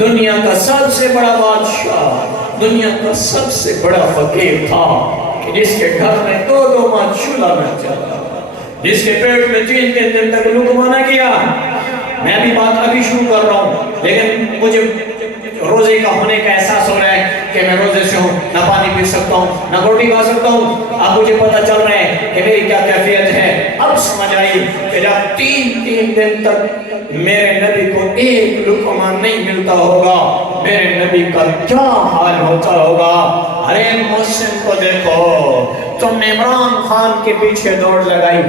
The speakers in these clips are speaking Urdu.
دنیا کا سب سے بڑا بادشاہ، دنیا کا سب سے بڑا فقیر تھا کہ جس کے گھر میں 2 ماہ چولہا نہ چلا، جس کے پیٹ میں 3 دن تک لقمہ نہ کیا۔ میں بھی بات ابھی شروع کر رہا ہوں، لیکن مجھے روزے کا ہونے کا احساس ہو رہا ہے کہ میں روزے سے ہوں، نہ پانی پی سکتا ہوں، نہ روٹی کھا سکتا ہوں۔ اب مجھے پتہ چل رہا ہے کہ میری کیا کیفیت ہے۔ اب سمجھ آئی کہ جب 3 دن تک میرے نبی کو ایک لقمہ نہیں ملتا ہوگا، میرے نبی کا کیا حال ہوتا ہوگا۔ ارے مسلم کو دیکھو، تم نے عمران خان کے پیچھے دوڑ لگائی،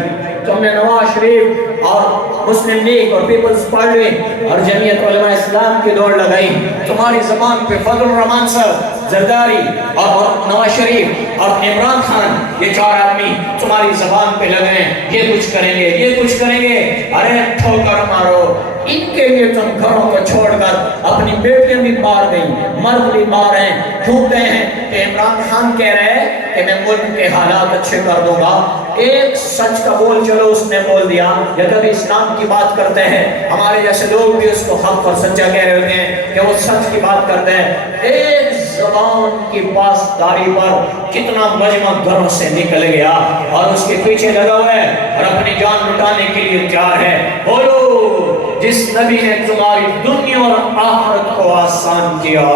تم نے نواز شریف اور مسلم لیگ اور پیپلز پارٹی اور جمعیت علماء اسلام کی دوڑ لگائی۔ تمہاری زبان پہ فضل الرحمان صاحب، زرداری اور نواز شریف اور عمران خان، یہ 4 آدمی تمہاری زبان پہ لگ رہے ہیں، یہ کچھ کریں گے، یہ کچھ کریں گے۔ ارے ٹھوکر مارو، ان کے لیے تم گھروں کو چھوڑ کر اپنی بیٹیاں بھی باہر گئیں، مرد بھی باہر ہیں، ڈھونڈتے ہیں کہ عمران خان کہہ رہے ہیں کہ میں ملک کے حالات اچھے کر دوں گا۔ ایک سچ کا بول چلو اس نے بول دیا، یا کبھی اسلام کی بات کرتے ہیں، ہمارے جیسے لوگ بھی اس کو حق اور سچا کہہ رہے ہوتے ہیں کہ وہ سچ کی بات کرتے ہیں۔ ایک زبان کی پاسداری پر کتنا مجمع گھروں سے نکل گیا اور اس کے پیچھے لگا ہوا ہے اور اپنی جان لٹانے کے لیے تیار ہے۔ بولو، جس نبی نے تمہاری دنیا اور آخرت کو آسان کیا،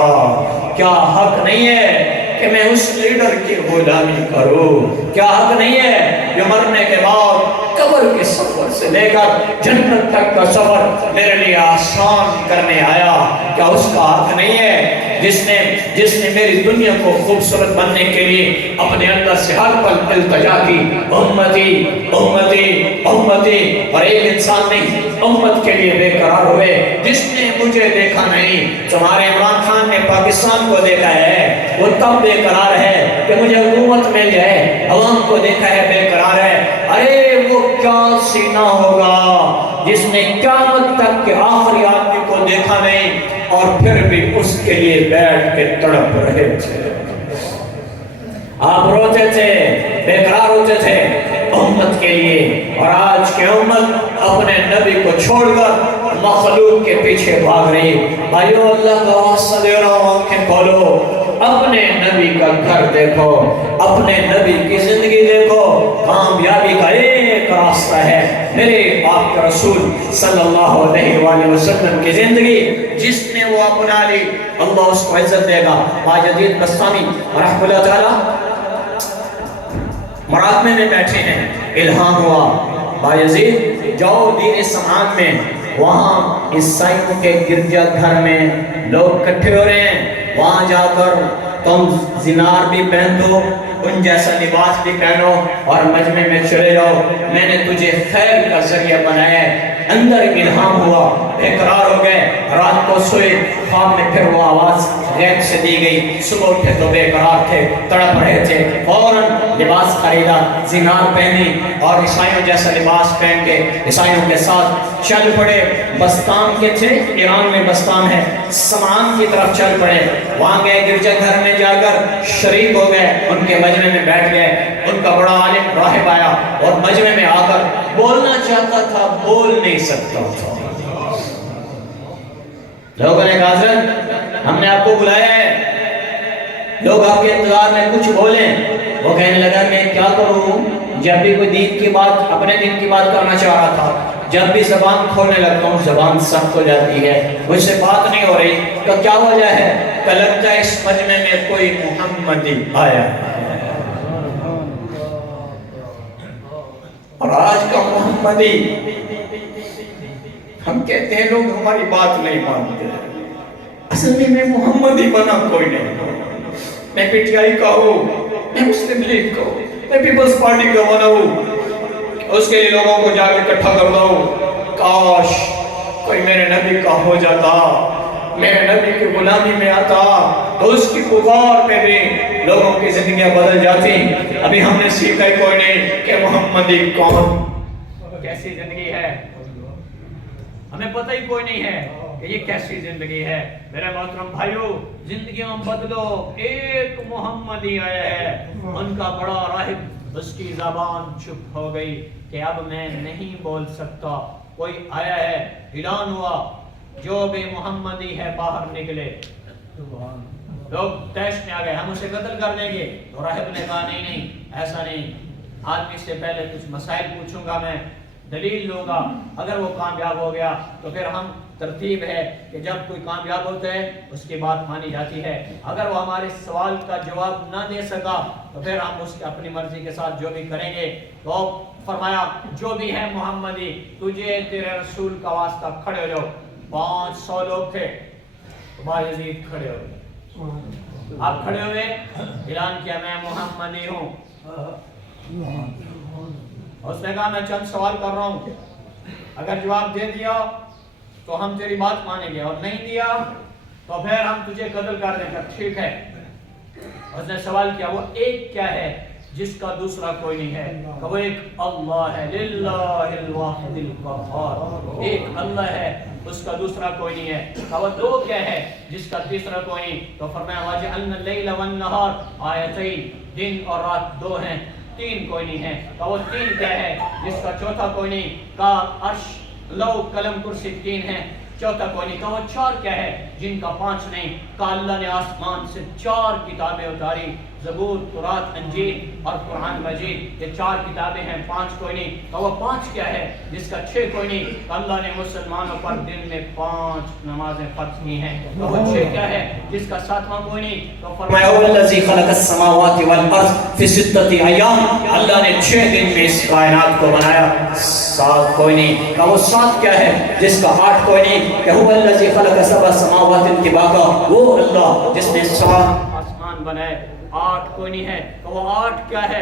کیا حق نہیں ہے کہ میں اس لیڈر کی غلامی کروں؟ کیا حق نہیں ہے جو مرنے کے بعد قبر کے سفر سے لے کر جنت تک کا سفر میرے لیے آسان کرنے آیا؟ کیا اس کا حق نہیں ہے جس نے میری دنیا کو خوبصورت بننے کے لیے اپنے اندر سے ہر پل التجا کی، امتی امتی امتی، اور ایک انسان نہیں امت کے لیے بے قرار ہوئے؟ جس نے مجھے دیکھا نہیں، تمہارے عمران خان نے پاکستان کو دیکھا ہے، وہ تب بے قرار ہے کہ مجھے حکومت مل جائے، عوام کو دیکھا ہے بے قرار ہے۔ ارے وہ کیا سینہ ہوگا جس نے قیامت تک کے آخری آدمی کو دیکھا نہیں اور پھر بھی اس کے لیے بیٹھ کے تڑپ رہے تھے۔ آپ روتے تھے، بے قرار ہوتے تھے امت کے لیے، اور آج کی امت اپنے نبی کو چھوڑ کر مخلوق کے پیچھے بھاگ رہی۔ بھائیو، اللہ کا واسطہ دے رہا ہوں، آنکھیں کھولو، اپنے نبی کا گھر دیکھو، اپنے نبی کی زندگی دیکھو۔ کامیابی کا ایک راستہ ہے میرے آپ کے رسول صلی اللہ علیہ وآلہ وسلم کی زندگی۔ جس نے وہ اپنا لی، اللہ اس کو عزت دے گا۔ باجدید بستانی رحمہ اللہ تعالی مراقبے میں بیٹھے ہیں، الہام ہوا بایزید جاؤ دین سمعان میں، وہاں عیسائیوں کے گرجا گھر میں لوگ اکٹھے ہو رہے ہیں، وہاں جا کر تم زنار بھی پہن دو، ان جیسا لباس بھی پہنو اور مجمع میں چلے جاؤ، میں نے تجھے خیر کا ذریعہ بنایا ہے۔ اندر الہام ہوا، بے قرار ہو گئے، رات کو سوئے، خواب میں پھر وہ آواز غیب سے دی گئی، صبح اٹھے تو بے قرار تھے، تڑپ رہے تھے، فوراً لباس خریدا، زنار پہنی اور عیسائیوں جیسا لباس پہن کے عیسائیوں کے ساتھ چل پڑے۔ بستان کے تھے، ایران میں بستان ہے، سمعان کی طرف چل پڑے، وہاں گئے، گرجا گھر میں جا کر شریک ہو گئے، ان کے مجمع میں بیٹھ گئے۔ ان کا بڑا عالم راہب آیا اور مجمع میں آ کر بولنا چاہتا تھا، بول نہیں سکتا تھا۔ لوگوں نے کہا حضرت ہم نے آپ کو بلایا ہے، لوگ آپ کے انتظار میں کچھ بولیں۔ وہ کہنے لگا میں کیا کروں، جب بھی کوئی دین کی بات، اپنے دین کی بات کرنا چاہ رہا تھا، جب بھی زبان کھولنے لگتا ہوں زبان سخت ہو جاتی ہے، مجھ سے بات نہیں ہو رہی۔ تو کیا وجہ ہے؟ کہ لگتا ہے اس مجمع میں کوئی محمدی آیا ہے، اور آج کا محمدی، ہم کہتے ہیں لوگ ہماری بات نہیں مانتے، اصل میں محمدی بنا کوئی نہیں۔ میں پی ٹی آئی کا ہوں، میں مسلم لیگ کا ہوں، میں پیپلز پارٹی کا بنا ہوں، اس کے لیے لوگوں کو جا کے اکٹھا کرتا ہوں۔ کاش کوئی میرے نبی کا ہو جاتا، میرے نبی کی غلامی میں آتا تو اس کی پکار پہ بھی لوگوں کی زندگیاں بدل جاتی۔ ابھی ہم نے سیکھا ہی کوئی نہیں کہ محمدی کون، کیسی زندگی ہے، ہمیں پتہ ہی کوئی نہیں ہے کہ یہ کیسی زندگی ہے۔ میرے محترم بھائیو، زندگیاں بدلو، ایک محمدی آیا ہے، ان کا بڑا راہب، اس کی زبان چپ ہو گئی کہ اب میں نہیں بول سکتا۔ کوئی آیا ہے، اعلان ہوا جو بھی محمدی ہے باہر نکلے. لوگ تیش میں آ گئے, ہم اسے قتل کر دیں گے. تو راہب نے کہا نہیں نہیں ایسا نہیں, آدمی سے پہلے کچھ مسائل پوچھوں گا, میں دلیل لوں گا, اگر وہ کامیاب ہو گیا تو پھر ہم ترتیب ہے کہ جب کوئی کامیاب ہوتا ہے اس کی بات مانی جاتی ہے. اگر وہ ہمارے سوال کا جواب نہ دے سکا تو پھر ہم اس کی اپنی مرضی کے ساتھ جو بھی کریں گے. تو فرمایا جو بھی ہے محمدی تجھے تیرے رسول کا واسطہ کھڑے ہو جاؤ. 500 لوگ تھے, بایزید کھڑے ہو گئے. آپ کھڑے ہوئے, اعلان کیا میں محمدی ہوں. اس نے کہا میں چند سوال کر رہا ہوں, اگر جواب دے دیا تو ہم تیری بات مانیں گے, اور نہیں دیا تو پھر ہم تجھے قتل کر دیں گے. ٹھیک ہے. اس نے سوال کیا وہ ایک کیا ہے جس کا دوسرا کوئی نہیں ہے؟ کہ وہ ایک اللہ ہے, للہ الواحد القہار, ایک اللہ ہے, اس کا دوسرا کوئی نہیں ہے. کہ وہ دو کیا ہے جس کا تیسرا کوئی نہیں؟ تو فرمایا وَجَعَلْنَا اللَّيْلَ وَالنَّهَارَ آیتین, دن اور رات دو ہیں, تین کوئی نہیں ہے. کہ وہ تین کیا ہے جس کا چوتھا کوئی نہیں؟ کہ عرش لو قلم کرسی تین ہیں, چوتھا کوئی نہیں. کہ وہ چار کیا ہے جن کا 5 نہیں؟ کہ اللہ نے آسمان سے 4 کتابیں اتاری, زبور, تورات, انجیل اور قرآن مجید. یہ 4 کتابیں ہیں, 5 کوئی نہیں. کہ وہ 5 کیا ہے جس کا 6 کوئی نہیں؟ کہ اللہ نے مسلمانوں پر دن میں 5 نمازیں فرض کی ہیں. کہ وہ 6 کیا ہے جس کا 7واں کوئی نہیں؟ تو فرمایا وَالَّذِي خَلَقَ السَّمَاوَاتِ وَالْأَرْضَ فِي 6 أَيَّامٍ, اللہ نے 6 دن میں اس کائنات کو بنایا, 7 کوئی نہیں. کہ وہ 7 کیا ہے جس کا 8 کوئی نہیں؟ کہ هُوَ الَّذِي خَلَقَ 7 سَمَاوَاتٍ طِبَاقًا, وہ اللہ جس نے 7 آسمان بنائے. 8 کوئی نہیں ہے. کہ وہ 8 کیا ہے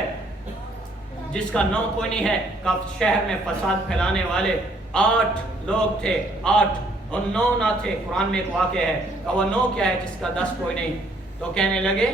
جس کا 9 کوئی نہیں ہے؟ کہ شہر میں فساد پھیلانے والے 8 لوگ تھے, 8 اور 9 نہ تھے. قرآن میں ایک واقعہ ہے. کہ وہ 9 کیا ہے جس کا 10 کوئی نہیں؟ تو کہنے لگے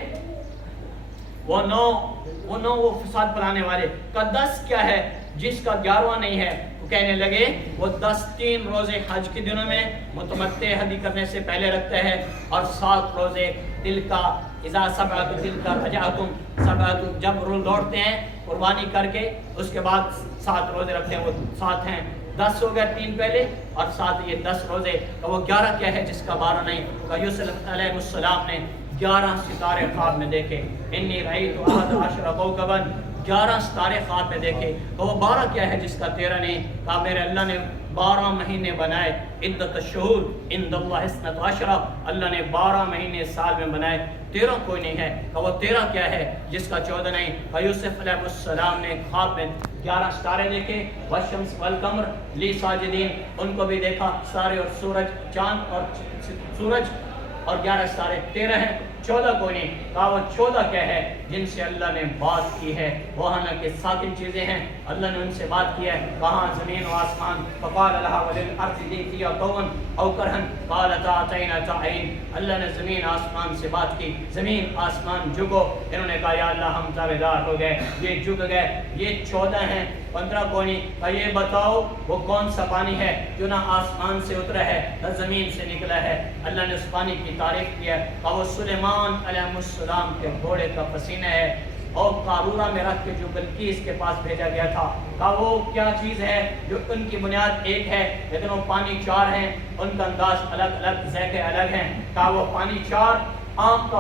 وہ 9 وہ فساد پھیلانے والے. کہ 10 کیا ہے جس کا 11واں نہیں ہے؟ تو کہنے لگے وہ 10 3 روزے حج کے دنوں میں متمتع حجی کرنے سے پہلے رکھتے ہیں, اور 7 روزے دل کا اذا سبعت دل کا رجعتم سبعت, جب لوٹتے ہیں قربانی کر کے اس کے بعد 7 روزے رکھتے ہیں. وہ 7 ہیں, 10 ہو گیا 3 پہلے اور 7 یہ 10 روزے. تو وہ 11 کیا ہے جس کا 12 نہیں؟ کہ یوسف علیہ السلام نے 11 ستارے خواب میں دیکھے. انی رأیت 11 کوکبا, 11 ستارے خواب میں دیکھے. تو وہ 12 کیا ہے جس کا 13 نہیں؟ کہا میرے اللہ نے 12 مہینے بنائے. عدت الشہور عند اللہ 12, اللہ نے 12 مہینے سال میں بنائے, 13 کوئی نہیں ہے. کہ وہ 13 کیا ہے جس کا 14 نہیں؟ کہ یوسف علیہ السلام نے خواب میں 11 ستارے دیکھے. والشمس والقمر لی ساجدین, ان کو بھی دیکھا, ستارے اور سورج, چاند اور سورج, اور 11 ستارے 13 ہیں, 14 کوئی نہیں. کہا وہ 14 کیا ہے جن سے اللہ نے بات کی ہے؟ وہ حالانکہ ساکن چیزیں ہیں, اللہ نے ان سے بات کی ہے. کہاں؟ زمین و آسمان. فقال لها وللارض ائتيا طوعا او كرها قالتا اتينا طائعين, اللہ نے زمین آسمان سے بات کی. زمین آسمان جھکو, انہوں نے کہا یا اللہ ہم تابعدار ہو گئے, یہ جھک گئے. یہ 14 ہیں, 15 کوئی نہیں. کہ یہ بتاؤ وہ کون سا پانی ہے جو نہ آسمان سے اترا ہے نہ زمین سے نکلا ہے؟ اللہ نے اس پانی کی تعریف کی ہے. کہ وہ سلیمان علیہ السلام کے گھوڑے کا پسینہ ہے, اور قارورہ میں رکھ کے جو بلقیس کے پاس بھیجا گیا تھا. کہ وہ کیا چیز ہے جو ان کی بنیاد ایک ہے لیکن وہ پانی 4 ہیں, ان کا انداز الگ الگ, ذائقے الگ ہیں. کہ وہ پانی 4, آنکھ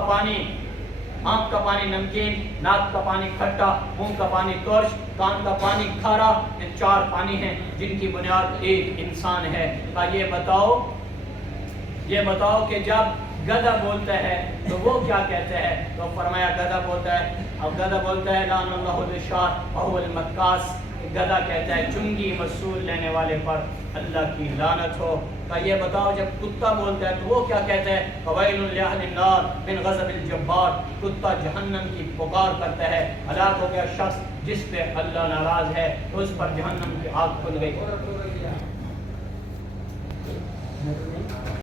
کا پانی نمکین, ناک کا پانی کھٹا, منہ کا پانی ترش, کان کا پانی کھارا. یہ 4 پانی ہیں جن کی بنیاد ایک انسان ہے. کہ یہ بتاؤ کہ جب گدھا بولتا ہے تو وہ کیا کہتے ہیں؟ تو فرمایا گدھا بولتا ہے, اب گدھا بولتا ہے لعن اللہ الشار وهو المکاس, گدھا کہتا ہے چنگی وصول لینے والے پر اللہ کی لعنت ہو. کہ یہ بتاؤ جب کتا بولتا ہے تو وہ کیا کہتا ہے؟ فویل لاہل النار من غضب الجبار, کتا جہنم کی پکار کرتا ہے. ہلاک ہو گیا شخص جس پہ اللہ ناراض ہے, تو اس پر جہنم کی آگ کھل گئی.